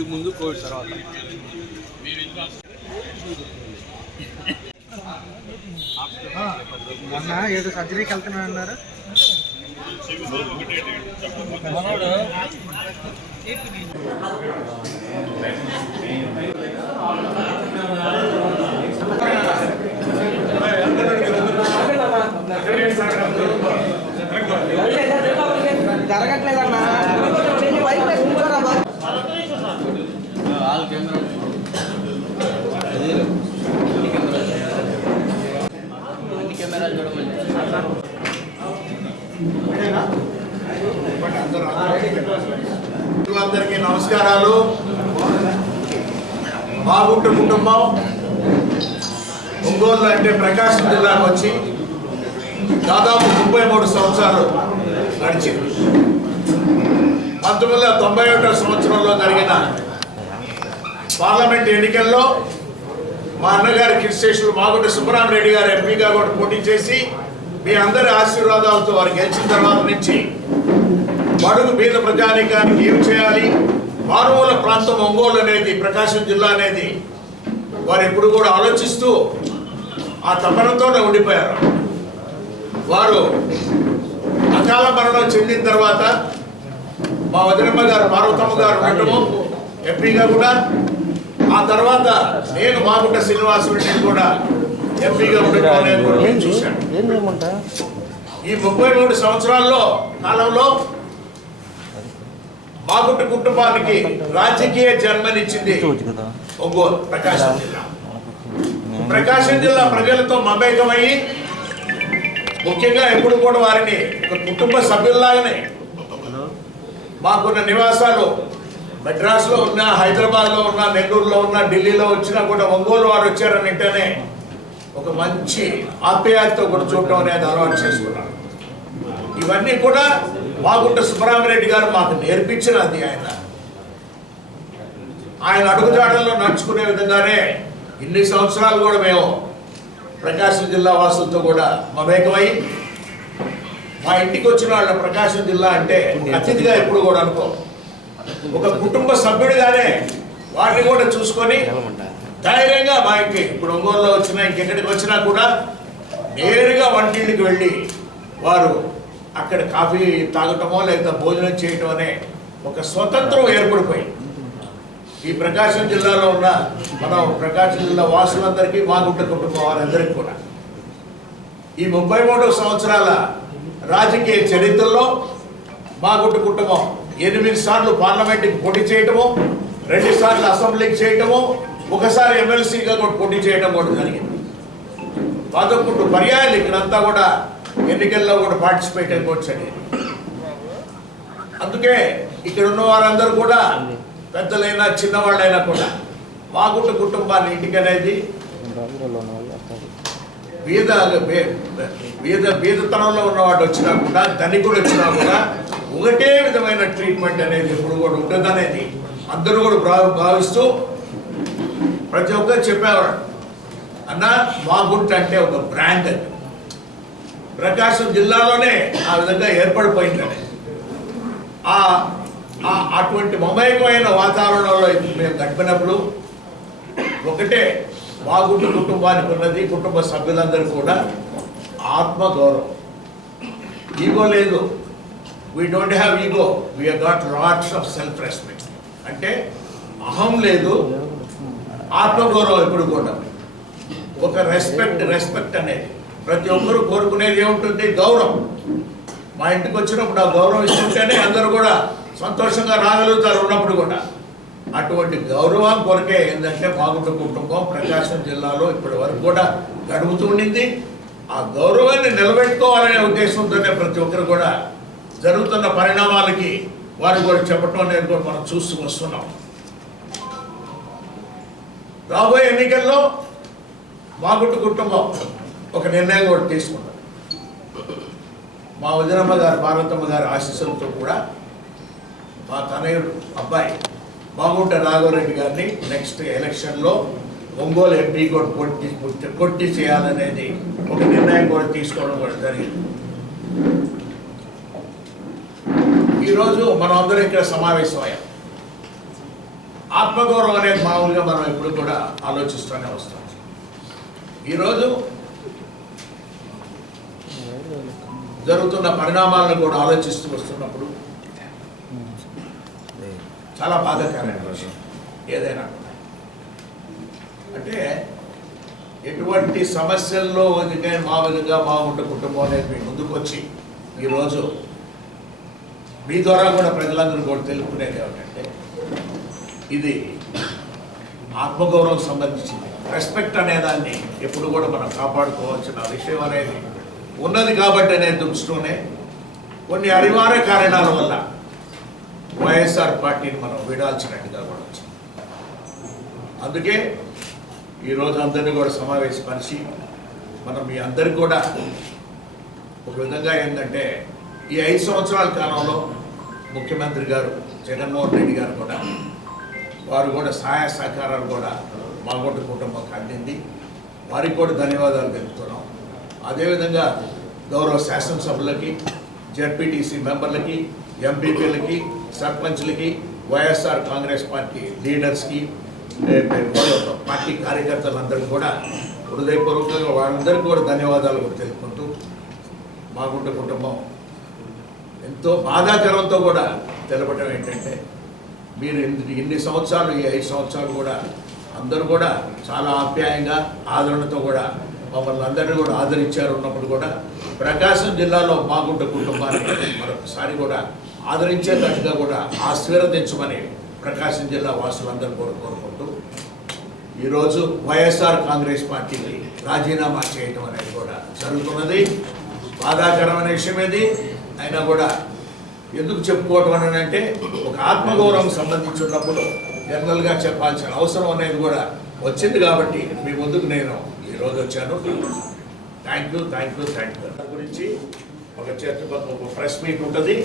Covid ముందు Covid తర్వాత మొన్న ఏదో సర్జరీకి వెళ్తున్నా అన్నారు. జరగట్లేదన్నా అందరికీ నమస్కారాలు. బాగుంటు కుటుంబం ఒంగోలు అంటే ప్రకాశం జిల్లాకు వచ్చి దాదాపు 33 సంవత్సరాలు గడిచింది. 1991 సంవత్సరంలో జరిగిన పార్లమెంట్ ఎన్నికల్లో మా అన్నగారి కిర్స్టేషన్లో మాగుంట సుబ్బరామరెడ్డి గారు ఎంపీగా కూడా పోటీ చేసి మీ అందరి ఆశీర్వాదాలతో వారు గెలిచిన తర్వాత నుంచి బడుగు బీద ప్రజానీకానికి ఏం చేయాలి, మారుమూల ప్రాంతం ఒంగోలు అనేది, ప్రకాశం జిల్లా అనేది వారు ఎప్పుడు కూడా ఆలోచిస్తూ ఆ తపనతోనే ఉండిపోయారు. వారు అకాల మరణం చెందిన తర్వాత మా వదినమ్మ గారు పార్వతమ్మ గారు ఉండటము ఎంపీగా కూడా, ఆ తర్వాత నేను మాగుంట శ్రీనివాసరెడ్డిని కూడా ఎంపీగా ఉండటం అనేది కూడా నేను చూశాను. ఈ 33 సంవత్సరాల్లో కాలంలో మాగుంట కుటుంబానికి రాజకీయ జన్మనిచ్చింది ఒంగోలు ప్రకాశం జిల్లా. ప్రకాశం జిల్లా ప్రజలతో మమేకమయ్యి ముఖ్యంగా ఎప్పుడు కూడా వారిని ఒక కుటుంబ సభ్యుల్లాగానే మాకున్న నివాసాలు మద్రాసులో ఉన్న, హైదరాబాద్లో ఉన్న, నెల్లూరులో ఉన్న, ఢిల్లీలో వచ్చినా కూడా ఒంగోలు వారు వచ్చారని వెంటనే ఒక మంచి ఆప్యాయతతో కూడా చూడటం అనేది అలవాటు చేసుకున్నాను. ఇవన్నీ కూడా మాగుంట సుబ్బరామరెడ్డి గారు మాకు నేర్పించినది. ఆయన అడుగుజాడల్లో నడుచుకునే విధంగానే ఇన్ని సంవత్సరాలు కూడా మేము ప్రకాశం జిల్లా వాసులతో కూడా మమేకమై మా ఇంటికి వచ్చిన వాళ్ళ ప్రకాశం జిల్లా అంటే అతిథిగా ఎప్పుడు కూడా అనుకో, ఒక కుటుంబ సభ్యుడిగానే వాటిని కూడా చూసుకొని ధైర్యంగా మా ఇంటికి ఇప్పుడు ఒంగోలులో వచ్చినా ఇంకెక్కడికి వచ్చినా కూడా నేరుగా వంటింటికి వెళ్ళి వారు అక్కడ కాఫీ తాగటమో లేదా భోజనం చేయటం అనే ఒక స్వతంత్రం ఏర్పడిపోయి ఈ ప్రకాశం జిల్లాలో ఉన్న మనం ప్రకాశం జిల్లా వాసులందరికీ, మాగుంట కుటుంబం వారందరికీ కూడా ఈ 33 సంవత్సరాల రాజకీయ చరిత్రలో మాగుంట కుటుంబం 8 సార్లు పార్లమెంట్కి పోటీ చేయటము, 2 సార్లు అసెంబ్లీకి చేయటము, ఒకసారి ఎమ్మెల్సీగా కూడా పోటీ చేయడం కూడా జరిగింది. 11 పర్యాయాలు ఇక్కడంతా కూడా ఎన్నికల్లో కూడా పార్టిసిపేట్ అయిపోవచ్చు. అందుకే ఇక్కడ ఉన్న వారందరూ కూడా పెద్దలైనా చిన్నవాళ్ళైనా కూడా మాగుంట కుటుంబాన్ని ఇంటికి అనేది బీదతనంలో ఉన్నవాడు వచ్చినా కూడా, ధనికుడు వచ్చినా కూడా ఒకటే విధమైన ట్రీట్మెంట్ అనేది ఎప్పుడు కూడా ఉంటుందనేది అందరూ కూడా భావిస్తూ ప్రతి ఒక్కరు చెప్పేవాడు. అన్న మాగుంట అంటే ఒక బ్రాండ్ అని ప్రకాశం జిల్లాలోనే ఆ విధంగా ఏర్పడిపోయిందని అటువంటి మమేకమైన వాతావరణంలో మేము గడిపినప్పుడు ఒకటే మాగుంట కుటుంబానికి ఉన్నది, కుటుంబ సభ్యులందరూ కూడా ఆత్మగౌరవం. ఈగో లేదు, we don't have ego, we got lots of self respect. అంటే అహం లేదు, ఆత్మగౌరవం ఎప్పుడు కూడా ఒక రెస్పెక్ట్ అనేది ప్రతి ఒక్కరూ కోరుకునేది ఏముంటుంది, గౌరవం. మా ఇంటికి వచ్చినప్పుడు ఆ గౌరవం ఇస్తుంటేనే అందరూ కూడా సంతోషంగా రాగలుగుతారు ఉన్నప్పుడు కూడా. అటువంటి గౌరవం కొరకే ఏంటంటే మాగుంట కుటుంబం ప్రకాశం జిల్లాలో ఇప్పటి వరకు కూడా గడుపుతూ ఉండింది. ఆ గౌరవాన్ని నిలబెట్టుకోవాలనే ఉద్దేశంతోనే ప్రతి ఒక్కరు కూడా జరుగుతున్న పరిణామాలకి వారు కూడా చెప్పడం అనేది కూడా మనం చూస్తూ వస్తున్నాం. రాబోయే ఎన్నికల్లో మాగుంట కుటుంబం ఒక నిర్ణయం కూడా తీసుకున్నారు. మా వదినమ్మ గారు పార్వతమ్మ గారి ఆశీస్సులతో కూడా మా తనయుడు అబ్బాయి మాగుంట రాఘవరెడ్డి గారిని నెక్స్ట్ ఎలక్షన్లో ఒంగోలు ఎంపీ కూడా పోటీ చేయాలనేది ఒక నిర్ణయం కూడా తీసుకోవడం కూడా జరిగింది. ఈరోజు మనం అందరం ఇక్కడ సమావేశమయ్యాం. ఆత్మగౌరవం అనేది మామూలుగా మనం ఎప్పుడు కూడా ఆలోచిస్తూనే వస్తాం. ఈరోజు జరుగుతున్న పరిణామాలను కూడా ఆలోచిస్తూ వస్తున్నప్పుడు చాలా బాధాకరమైన విషయం ఏదైనా కూడా. అంటే ఎటువంటి సమస్యల్లో మామూలుగా బాగుంటే కుటుంబం అనేది మీ ముందుకు వచ్చి ఈరోజు మీ ద్వారా కూడా ప్రజలందరూ కూడా తెలుపుకునేది ఏమిటంటే ఇది ఆత్మగౌరవం సంబంధించింది. రెస్పెక్ట్ అనేదాన్ని ఎప్పుడు కూడా మనం కాపాడుకోవాల్సిన విషయం అనేది ఉన్నది కాబట్టి అనే దృష్టిలోనే కొన్ని అనివార్య కారణాల వల్ల వైఎస్ఆర్ పార్టీని మనం వీడాల్సినట్టుగా కూడా వచ్చింది. అందుకే ఈరోజు అందరినీ కూడా సమావేశపరిచి మనం మీ అందరికి కూడా ఒక విధంగా ఏంటంటే ఈ 5 సంవత్సరాల కాలంలో ముఖ్యమంత్రి గారు జగన్మోహన్ రెడ్డి గారు కూడా వారు కూడా సహాయ సహకారాలు కూడా మాగుంట కుటుంబంకి అందింది. వారికి కూడా ధన్యవాదాలు తెలుపుతున్నాం. అదేవిధంగా గౌరవ శాసనసభ్యులకి, జడ్పీటీసీ మెంబర్లకి, ఎంపీపీలకి, సర్పంచ్లకి, వైఎస్ఆర్ కాంగ్రెస్ పార్టీ లీడర్స్కి, పార్టీ కార్యకర్తలందరికీ కూడా హృదయపూర్వకంగా వాళ్ళందరికీ కూడా ధన్యవాదాలు కూడా తెలుపుకుంటూ మాగుంట కుటుంబం ఎంతో బాధాకరంతో కూడా తెలపడం ఏంటంటే మీరు ఇన్ని సంవత్సరాలు ఈ 5 సంవత్సరాలు కూడా అందరూ కూడా చాలా ఆప్యాయంగా ఆదరణతో కూడా మమ్మల్ని అందరినీ కూడా ఆదరించారు. ఉన్నప్పుడు కూడా ప్రకాశం జిల్లాలో మాగుంట కుటుంబాన్ని మరొకసారి కూడా ఆదరించేటట్టుగా కూడా ఆశీర్వదించమని ప్రకాశం జిల్లా వాసులందరూ కూడా కోరుకుంటూ ఈరోజు వైఎస్ఆర్ కాంగ్రెస్ పార్టీని రాజీనామా చేయడం అనేది కూడా జరుగుతున్నది. బాధాకరమైన విషయం ఇది. అయినా కూడా ఎందుకు చెప్పుకోవటం అని అంటే ఒక ఆత్మగౌరవం సంబంధించి ఉన్నప్పుడు జనరల్గా చెప్పాల్సిన అవసరం అనేది కూడా వచ్చింది కాబట్టి మీ ముందుకు నేను ఈరోజు వచ్చాను. Thank you. దాని గురించి ఒక ఒక ప్రెస్ మీట్ ఉంటుంది.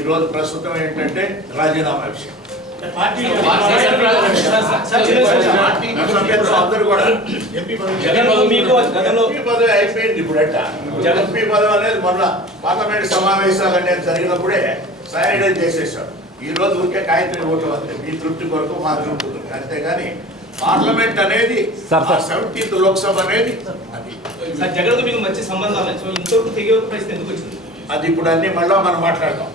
ఈరోజు ప్రస్తుతం ఏంటంటే రాజీనామా విషయం. పార్టీ అందరూ కూడా ఎంపీ పదవి అయిపోయింది. ఇప్పుడు ఎంపీ పదవి అనేది మొన్న పార్లమెంట్ సమావేశాలు అనేది జరిగినప్పుడే సైనైజ్ చేసేసాడు. ఈ రోజు ఊరికే కాగితం ఓటు అంతే, మీ తృప్తి కొరకు మా తృప్తి కొరకు, అంతేగాని పార్లమెంట్ అనేది 17th లోక్సభ అనేది జగన్ మీకు మంచి సంబంధాలు ఇంతవరకు తెగే పరిస్థితి ఎందుకు వచ్చింది? అది ఇప్పుడు అన్ని మళ్ళీ మనం మాట్లాడదాం.